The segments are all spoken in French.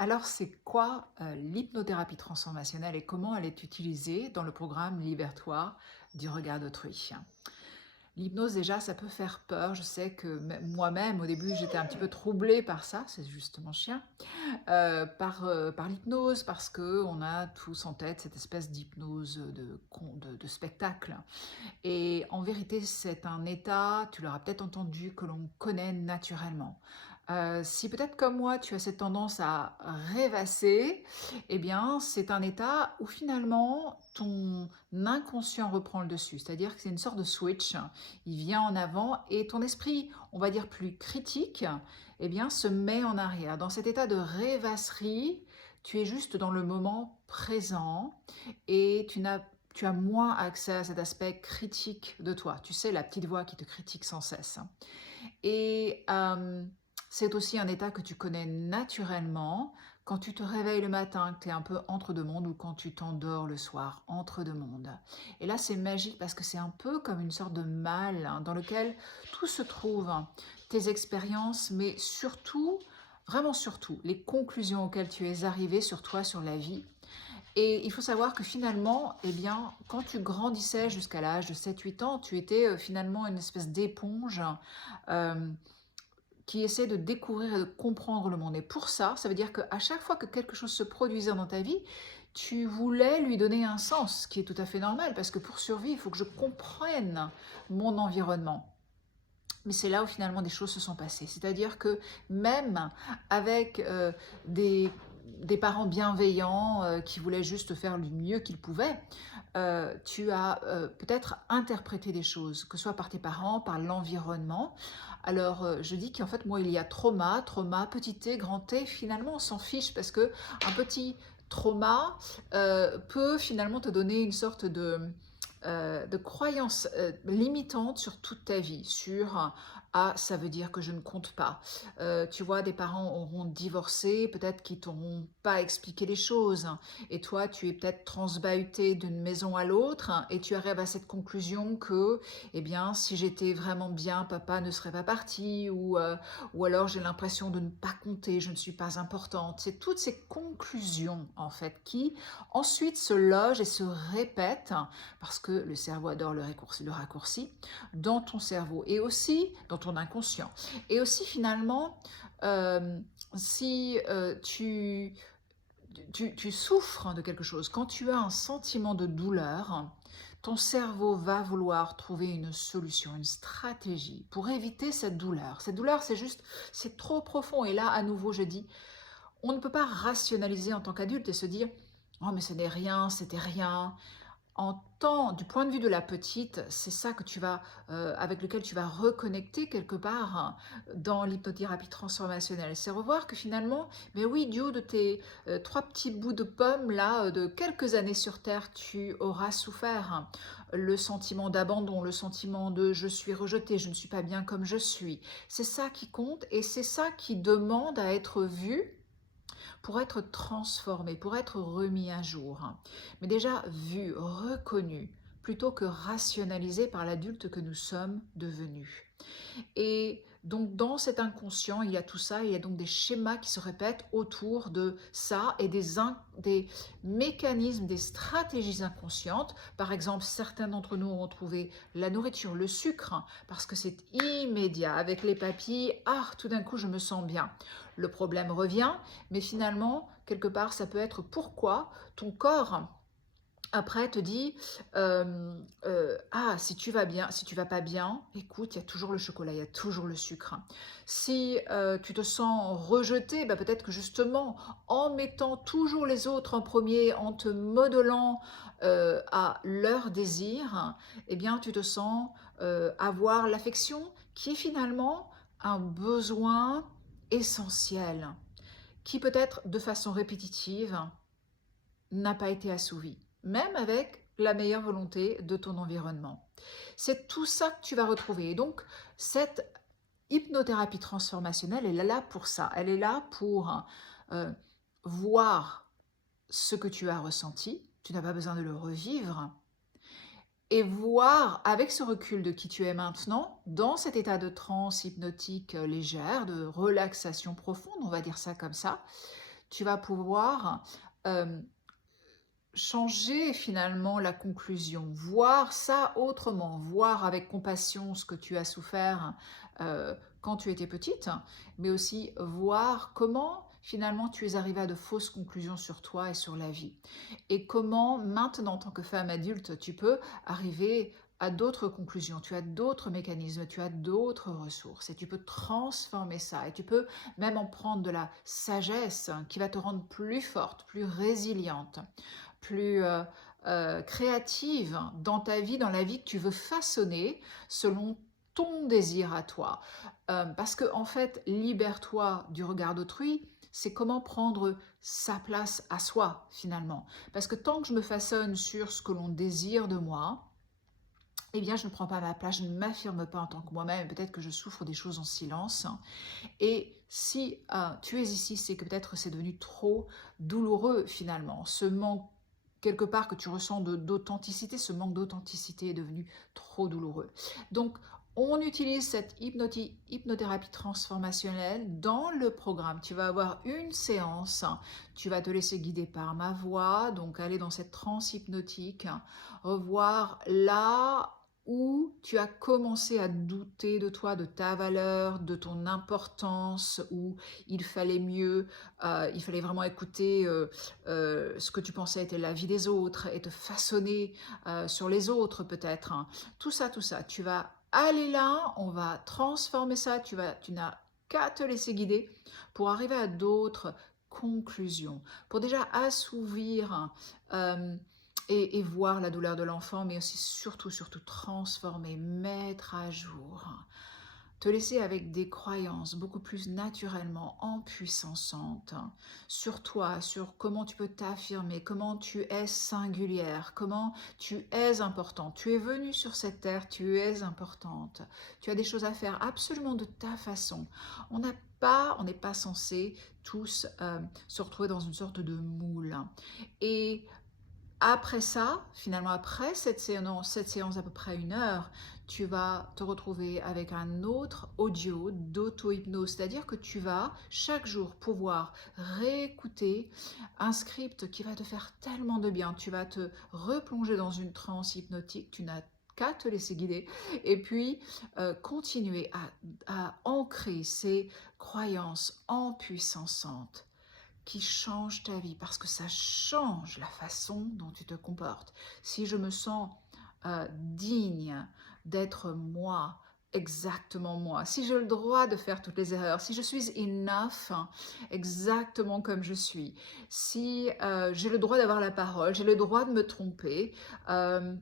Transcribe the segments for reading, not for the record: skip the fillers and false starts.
Alors, c'est quoi l'hypnothérapie transformationnelle et comment elle est utilisée dans le programme libératoire du regard d'autrui? L'hypnose, déjà, ça peut faire peur. Je sais que moi-même, au début, j'étais un petit peu troublée par ça, c'est juste mon chien, par l'hypnose, parce que on a tous en tête cette espèce d'hypnose de spectacle. Et en vérité, c'est un état, tu l'auras peut-être entendu, que l'on connaît naturellement. Si peut-être comme moi, tu as cette tendance à rêvasser, eh bien, c'est un état où finalement ton inconscient reprend le dessus. C'est-à-dire que c'est une sorte de switch, il vient en avant et ton esprit, on va dire plus critique, eh bien, se met en arrière. Dans cet état de rêvasserie, tu es juste dans le moment présent et tu as moins accès à cet aspect critique de toi. Tu sais, la petite voix qui te critique sans cesse. Et c'est aussi un état que tu connais naturellement quand tu te réveilles le matin, que tu es un peu entre deux mondes, ou quand tu t'endors le soir, entre deux mondes. Et là, c'est magique parce que c'est un peu comme une sorte de mal dans lequel tout se trouve, tes expériences, mais surtout, vraiment surtout, les conclusions auxquelles tu es arrivé sur toi, sur la vie. Et il faut savoir que finalement, eh bien, quand tu grandissais jusqu'à l'âge de 7 8 ans, tu étais finalement une espèce d'éponge euh, qui essaie de découvrir et de comprendre le monde. Et pour ça, ça veut dire qu'à chaque fois que quelque chose se produisait dans ta vie, tu voulais lui donner un sens, ce qui est tout à fait normal, parce que pour survivre, il faut que je comprenne mon environnement. Mais c'est là où finalement des choses se sont passées. C'est-à-dire que même avec des parents bienveillants qui voulaient juste faire du mieux qu'ils pouvaient, tu as peut-être interprété des choses, que ce soit par tes parents, par l'environnement. Alors je dis qu'en fait moi il y a trauma, trauma, petit t, grand t, finalement on s'en fiche parce que un petit trauma peut finalement te donner une sorte de croyances limitantes sur toute ta vie, sur ah, ça veut dire que je ne compte pas. Tu vois, des parents auront divorcé, peut-être qu'ils t'auront pas expliqué les choses, et toi, tu es peut-être transbahuté d'une maison à l'autre, et tu arrives à cette conclusion que, eh bien, si j'étais vraiment bien, papa ne serait pas parti, ou alors j'ai l'impression de ne pas compter, je ne suis pas importante. C'est toutes ces conclusions, en fait, qui ensuite se logent et se répètent parce que le cerveau adore le raccourci, dans ton cerveau et aussi dans ton inconscient. Et aussi finalement, euh, si tu souffres de quelque chose, quand tu as un sentiment de douleur, ton cerveau va vouloir trouver une solution, une stratégie pour éviter cette douleur. Cette douleur, c'est juste, c'est trop profond. Et là, à nouveau, je dis, on ne peut pas rationaliser en tant qu'adulte et se dire, oh mais ce n'est rien, c'était rien, du point de vue de la petite, c'est ça que avec lequel tu vas reconnecter quelque part dans l'hypnothérapie transformationnelle. C'est revoir que finalement, mais oui, du haut de tes trois petits bouts de pomme là, de quelques années sur Terre, tu auras souffert le sentiment d'abandon, le sentiment de je suis rejeté, je ne suis pas bien comme je suis. C'est ça qui compte et c'est ça qui demande à être vu pour être transformé, pour être remis à jour, mais déjà vu, reconnu, plutôt que rationalisé par l'adulte que nous sommes devenus. Et donc dans cet inconscient, il y a tout ça, il y a donc des schémas qui se répètent autour de ça et des mécanismes, des stratégies inconscientes. Par exemple, certains d'entre nous ont trouvé la nourriture, le sucre, parce que c'est immédiat. Avec les papilles, ah, tout d'un coup, je me sens bien. Le problème revient, mais finalement, quelque part, ça peut être pourquoi ton corps après te dit ah, si tu vas bien, si tu vas pas bien, écoute, il y a toujours le chocolat, il y a toujours le sucre. Si tu te sens rejeté, bah, peut-être que justement en mettant toujours les autres en premier, en te modelant à leur désir, eh bien tu te sens avoir l'affection qui est finalement un besoin essentiel qui peut-être de façon répétitive n'a pas été assouvi, même avec la meilleure volonté de ton environnement. C'est tout ça que tu vas retrouver. Et donc, cette hypnothérapie transformationnelle, elle est là pour ça. Elle est là pour euh, voir ce que tu as ressenti. Tu n'as pas besoin de le revivre. Et voir avec ce recul de qui tu es maintenant, dans cet état de transe hypnotique légère, de relaxation profonde, on va dire ça comme ça, tu vas pouvoir euh, changer finalement la conclusion, voir ça autrement, voir avec compassion ce que tu as souffert quand tu étais petite, mais aussi voir comment finalement tu es arrivée à de fausses conclusions sur toi et sur la vie. Et comment maintenant, en tant que femme adulte, tu peux arriver à d'autres conclusions, tu as d'autres mécanismes, tu as d'autres ressources et tu peux transformer ça et tu peux même en prendre de la sagesse qui va te rendre plus forte, plus résiliente, plus créative dans ta vie, dans la vie que tu veux façonner selon ton désir à toi. Parce que en fait, libère-toi du regard d'autrui, c'est comment prendre sa place à soi finalement. Parce que tant que je me façonne sur ce que l'on désire de moi, eh bien je ne prends pas ma place, je ne m'affirme pas en tant que moi-même, peut-être que je souffre des choses en silence. Et si tu es ici, c'est que peut-être c'est devenu trop douloureux finalement. Ce manque quelque part que tu ressens d'authenticité, ce manque d'authenticité est devenu trop douloureux. Donc, on utilise cette hypnothérapie transformationnelle dans le programme. Tu vas avoir une séance, tu vas te laisser guider par ma voix, donc aller dans cette transe hypnotique, revoir là où tu as commencé à douter de toi, de ta valeur, de ton importance, où il fallait mieux, il fallait vraiment écouter ce que tu pensais était la vie des autres et te façonner sur les autres peut-être. Hein. Tout ça, tu vas aller là, on va transformer ça, tu n'as qu'à te laisser guider pour arriver à d'autres conclusions, pour déjà assouvir et voir la douleur de l'enfant, mais aussi surtout transformer, mettre à jour, te laisser avec des croyances beaucoup plus naturellement en puissançantes sur toi, sur comment tu peux t'affirmer, comment tu es singulière, comment tu es importante. Tu es venue sur cette terre, tu es importante. Tu as des choses à faire absolument de ta façon. On n'est pas censé tous se retrouver dans une sorte de moule. Et après ça, finalement, après cette séance d'à peu près 1 heure, tu vas te retrouver avec un autre audio d'auto-hypnose, c'est-à-dire que tu vas chaque jour pouvoir réécouter un script qui va te faire tellement de bien. Tu vas te replonger dans une transe hypnotique, tu n'as qu'à te laisser guider et puis continuer à ancrer ces croyances en puissançantes qui change ta vie parce que ça change la façon dont tu te comportes. Si je me sens digne d'être moi, exactement moi, si j'ai le droit de faire toutes les erreurs, si je suis enough exactement comme je suis, si j'ai le droit d'avoir la parole, j'ai le droit de me tromper, euh,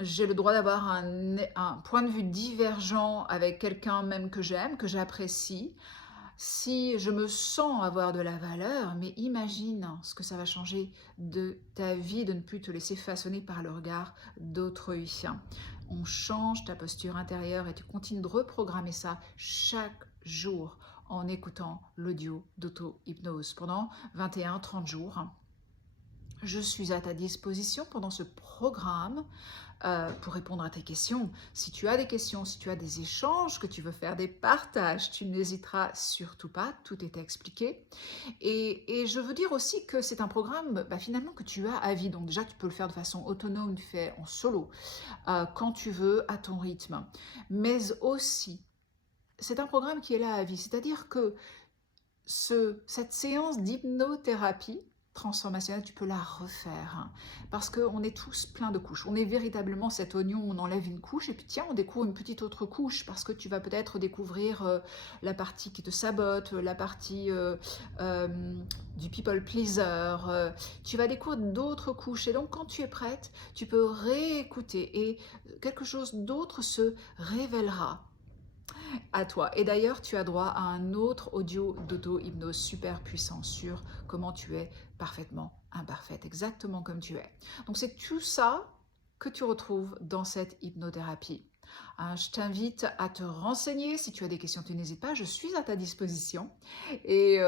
j'ai le droit d'avoir un point de vue divergent avec quelqu'un même que j'aime, que j'apprécie, si je me sens avoir de la valeur, mais imagine ce que ça va changer de ta vie de ne plus te laisser façonner par le regard d'autrui. On change ta posture intérieure et tu continues de reprogrammer ça chaque jour en écoutant l'audio d'auto-hypnose pendant 21-30 jours. Je suis à ta disposition pendant ce programme pour répondre à tes questions. Si tu as des questions, si tu as des échanges, que tu veux faire des partages, tu n'hésiteras surtout pas, tout est expliqué. Et je veux dire aussi que c'est un programme finalement que tu as à vie. Donc déjà, tu peux le faire de façon autonome, fait en solo, quand tu veux, à ton rythme. Mais aussi, c'est un programme qui est là à vie. C'est-à-dire que cette séance d'hypnothérapie transformationnelle, tu peux la refaire. Hein, parce qu'on est tous pleins de couches. On est véritablement cet oignon, on enlève une couche et puis tiens, on découvre une petite autre couche parce que tu vas peut-être découvrir la partie qui te sabote, la partie du people pleaser. Tu vas découvrir d'autres couches et donc quand tu es prête, tu peux réécouter et quelque chose d'autre se révélera à toi. Et d'ailleurs, tu as droit à un autre audio d'auto-hypnose super puissant sur comment tu es parfaitement imparfaite, exactement comme tu es. Donc c'est tout ça que tu retrouves dans cette hypnothérapie. Je t'invite à te renseigner. Si tu as des questions, tu n'hésites pas, je suis à ta disposition. Et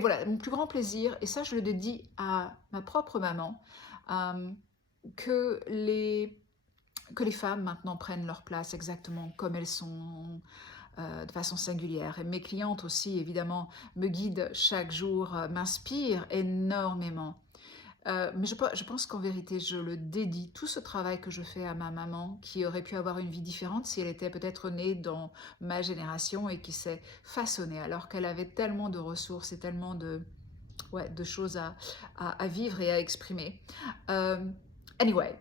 voilà, mon plus grand plaisir, et ça je le dédie à ma propre maman, que les femmes maintenant prennent leur place exactement comme elles sont, de façon singulière. Et mes clientes aussi, évidemment, me guident chaque jour, m'inspirent énormément. Mais je pense qu'en vérité, je le dédie, tout ce travail que je fais à ma maman, qui aurait pu avoir une vie différente si elle était peut-être née dans ma génération et qui s'est façonnée, alors qu'elle avait tellement de ressources et tellement ouais, de choses à vivre et à exprimer. Anyway,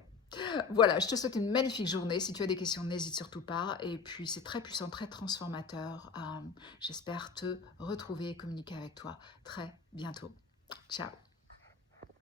voilà, je te souhaite une magnifique journée. Si tu as des questions, n'hésite surtout pas. Et puis, c'est très puissant, très transformateur. J'espère te retrouver et communiquer avec toi très bientôt. Ciao.